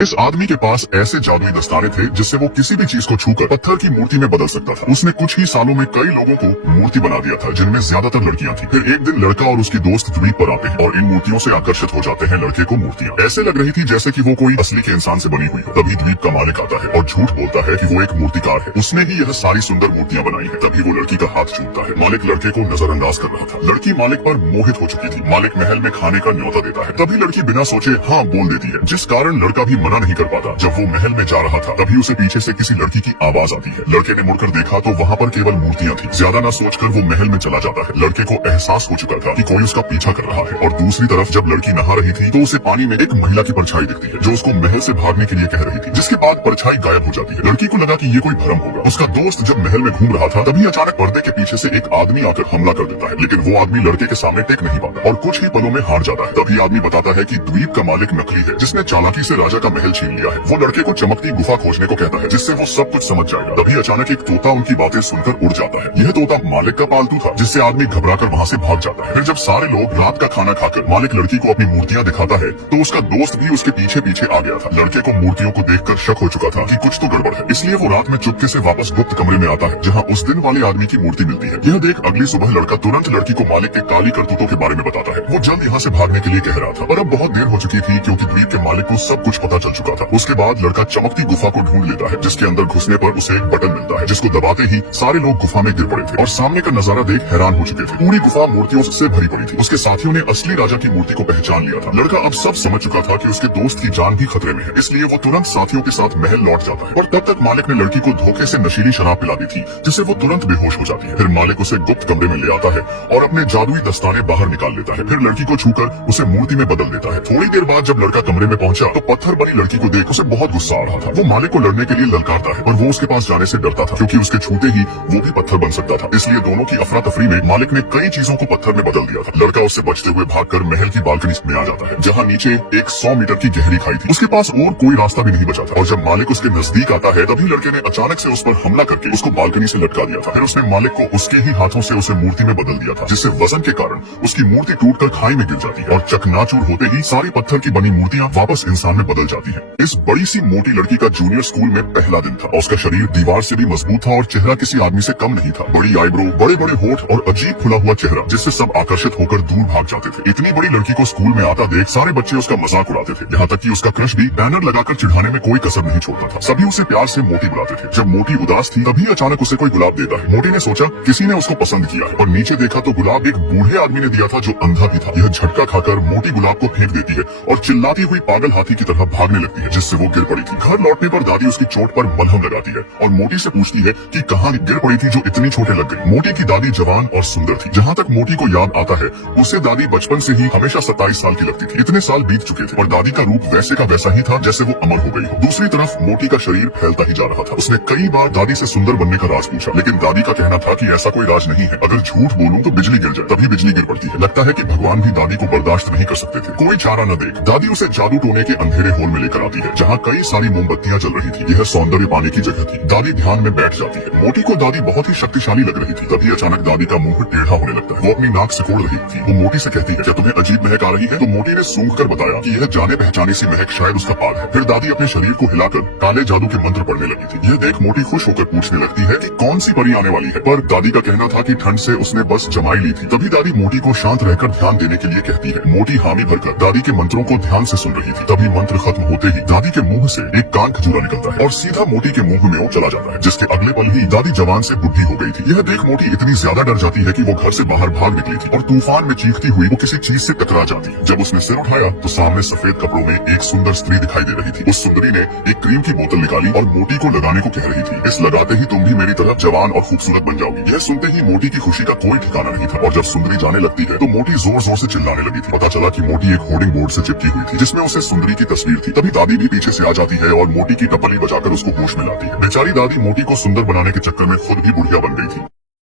इस आदमी के पास ऐसे जादुई दस्ताने थे जिससे वो किसी भी चीज को छूकर पत्थर की मूर्ति में बदल सकता था। उसने कुछ ही सालों में कई लोगों को मूर्ति बना दिया था, जिनमें ज्यादातर लड़कियां थी। फिर एक दिन लड़का और उसकी दोस्त द्वीप पर आते हैं और इन मूर्तियों से आकर्षित हो जाते हैं। लड़के को मूर्तियां ऐसे लग रही थी जैसे कि वो कोई असली के इंसान से बनी हुई हो। तभी द्वीप का मालिक आता है और झूठ बोलता है कि वो एक मूर्तिकार है, उसने ही यह सारी सुंदर मूर्तियां बनाई है। तभी वो लड़की का हाथ छूटता है। मालिक लड़के को नजरअंदाज कर रहा था। लड़की मालिक पर मोहित हो चुकी थी। मालिक महल में खाने का न्योता देता है। तभी लड़की बिना सोचे हाँ बोल देती है, जिस कारण लड़का भी मना नहीं कर पाता। जब वो महल में जा रहा था तभी उसे पीछे से किसी लड़की की आवाज आती है। लड़के ने मुड़कर देखा तो वहाँ पर केवल मूर्तियां थी। ज्यादा न सोचकर वो महल में चला जाता है। लड़के को एहसास हो चुका था कि कोई उसका पीछा कर रहा है। और दूसरी तरफ जब लड़की नहा रही थी तो उसे पानी में एक महिला की परछाई दिखती है जो उसको महल से भागने के लिए कह रही थी, जिसके बाद परछाई गायब हो जाती है। लड़की को लगा कि ये कोई भ्रम होगा। उसका दोस्त जब महल में घूम रहा था तभी अचानक पर्दे के पीछे से एक आदमी आकर हमला कर देता है, लेकिन वो आदमी लड़के के सामने टेक नहीं पाता और कुछ ही पलों में हार जाता है। तभी आदमी बताता है कि द्वीप का मालिक नकली है, जिसने चालाकी से राजा का महल छीन लिया है। वो लड़के को चमकती गुफा खोजने को कहता है, जिससे वो सब कुछ समझ जाएगा। तभी अचानक एक तोता उनकी बातें सुनकर उड़ जाता है। यह तोता मालिक का पालतू था, जिससे आदमी घबराकर वहाँ से भाग जाता है। फिर जब सारे लोग रात का खाना खाकर मालिक लड़की को अपनी मूर्तियां दिखाता है तो उसका दोस्त भी उसके पीछे पीछे आ गया था। लड़के को मूर्तियों को देखकर शक हो चुका था कि कुछ तो गड़बड़ है, इसलिए वो रात में चुपके से वापस गुप्त कमरे में आता है जहाँ उस दिन वाले आदमी की मूर्ति मिलती है। यह देख अगली सुबह लड़का तुरंत लड़की को मालिक के काली करतूतों के बारे में बताता है। वो जल्द यहाँ से भागने के लिए कह रहा था, पर अब बहुत देर हो चुकी थी क्योंकि द्वीप के मालिक को सब कुछ पता चल चुका था। उसके बाद लड़का चमकती गुफा को ढूंढ लेता है, जिसके अंदर घुसने पर उसे एक बटन मिलता है, जिसको दबाते ही सारे लोग गुफा में गिर पड़े थे और सामने का नजारा देख हैरान हो चुके थे। पूरी गुफा मूर्तियों से भरी पड़ी थी। उसके साथियों ने असली राजा की मूर्ति को पहचान लिया था। लड़का अब सब समझ चुका था कि उसके दोस्त की जान भी खतरे में है, इसलिए वो तुरंत साथियों के साथ महल लौट जाता है। और तब तक मालिक ने लड़की को धोखे से नशीली शराब पिला दी थी, जिससे वो तुरंत बेहोश हो जाती है। फिर मालिक उसे गुप्त कमरे में ले आता है और अपने जादुई दस्ताने बाहर निकाल लेता है। फिर लड़की को छूकर उसे मूर्ति में बदल देता है। थोड़ी देर बाद जब लड़का कमरे में पहुंचा तो पत्थर बनी लड़की को देख उसे बहुत गुस्सा आ रहा था। वो मालिक को लड़ने के लिए ललकारता है और वो उसके पास जाने से डरता था, क्योंकि उसके छूते ही वो भी पत्थर बन सकता था। इसलिए दोनों की अफरा तफरी में मालिक ने कई चीजों को पत्थर में बदल दिया था। लड़का उससे बचते हुए भागकर महल की बालकनी में आ जाता है, जहाँ नीचे एक 100 मीटर की गहरी खाई थी। उसके पास और कोई रास्ता भी नहीं बचा था। और जब मालिक उसके नजदीक आता है तभी लड़के ने अचानक से उस पर हमला करके उसको बालकनी से लटका दिया था। फिर उसने मालिक को उसके ही हाथों से उसे मूर्ति में बदल दिया था, जिससे वजन के कारण उसकी मूर्ति टूटकर खाई में गिर जाती है और चकनाचूर होते ही सारी पत्थर की बनी मूर्तियां वापस इंसान में बदल जाती है। इस बड़ी सी मोटी लड़की का जूनियर स्कूल में पहला दिन था। उसका शरीर दीवार से भी मजबूत था और चेहरा किसी आदमी से कम नहीं था। बड़ी आईब्रो, बड़े बड़े होठ और अजीब खुला हुआ चेहरा, जिससे सब आकर्षित होकर दूर भाग जाते थे। इतनी बड़ी लड़की को स्कूल में आता देख सारे बच्चे उसका मजाक उड़ाते थे। यहाँ तक कि उसका क्रश भी बैनर लगाकर चिढ़ाने में कोई कसर नहीं छोड़ता था। सभी उसे प्यार से मोटी बुलाते थे। जब मोटी उदास थी तभी अचानक उसे कोई गुलाब देता है। मोटी ने सोचा किसी ने उसको पसंद किया है और नीचे देखा तो गुलाब एक बूढ़े आदमी ने दिया था जो अंधा भी था। यह झटका खाकर मोटी गुलाब को फेंक देती है और चिल्लाती हुई पागल हाथी की तरह भागने लगती है, जिससे वो गिर पड़ी थी। घर लौटने पर दादी उसकी चोट पर मलहम लगाती है और मोटी से पूछती है कि कहाँ गिर पड़ी थी जो इतनी चोटें लग गई। मोटी की दादी जवान और सुंदर थी। जहाँ तक मोटी को याद आता है उसे दादी बचपन से ही हमेशा 27 साल की लगती थी। इतने साल बीत चुके थे और दादी का रूप वैसे का वैसा ही था जैसे वो अमर हो गई हो। दूसरी तरफ मोटी का शरीर फैलता ही जा रहा था। उसने कई बार दादी से सुंदर बनने का राज पूछा, लेकिन दादी का कहना था कि ऐसा कोई राज नहीं है, अगर झूठ बोलूं तो बिजली गिर जाए। तभी बिजली गिर पड़ती है। लगता है कि भगवान भी दादी को बर्दाश्त नहीं कर सकते थे। कोई चारा न देख दादी उसे जादू टोने के अंधेरे होल में लेकर आती है, जहाँ कई सारी मोमबत्तियां जल रही थी। यह सौंदर्य पाने की जगह थी। दादी ध्यान में बैठ जाती है। मोटी को दादी बहुत ही शक्तिशाली लग रही थी। तभी अचानक दादी का मुंह टेढ़ा होने लगता है। वो अपनी नाक सिकोड़ रही थी। वो मोटी से कहती है, क्या तुम्हें अजीब महक आ रही है? तो मोटी ने सूंघ कर बताया कि यह जाने पहचाने सी महक शायद उसका पाग है। फिर दादी अपने शरीर को हिलाकर काले जादू के मंत्र पढ़ने लगी थी। यह देख मोटी खुश होकर पूछने लगती है कि कौन सी परी आने वाली है, पर दादी का कहना था कि ठंड से उसने बस जमाई ली थी। तभी दादी मोटी को शांत रहकर ध्यान देने के लिए कहती है। मोटी हामी भरकर दादी के मंत्रों को ध्यान से सुन रही थी। तभी मंत्र खत्म होते ही दादी के मुंह से एक कान खजूरा निकलता है और सीधा मोटी के मुंह में वो चला जाता है, जिसके अगले पल ही दादी जवान से बुढ़ी हो गई थी। यह देख मोटी इतनी ज्यादा डर जाती है कि वो घर से बाहर भाग निकली थी और तूफान में चीखती हुई वो किसी चीज से टकरा जाती है। जब उसने सिर उठाया तो सामने सफेद कपड़ों में एक सुंदर स्त्री दिखाई दे रही थी। उस सुंदरी ने एक क्रीम की बोतल निकाली और मोटी को लगाने को कह रही थी। इस लगाते ही तुम भी मेरी तरह जवान और खूबसूरत बन जाओगी। यह सुनते ही मोटी की खुशी का कोई ठिकाना नहीं था और जब सुंदरी जाने लगती है तो मोटी जोर जोर से चिल्लाने लगी थी। पता चला कि मोटी एक होर्डिंग बोर्ड से चिपकी हुई थी, जिसमें उसे सुंदरी की तस्वीर थी। तभी दादी भी पीछे से आ जाती है और मोटी की टपली बजाकर उसको होश में लाती है। बेचारी दादी मोटी को सुंदर बनाने के चक्कर में खुद भी बुढ़िया बन गई थी।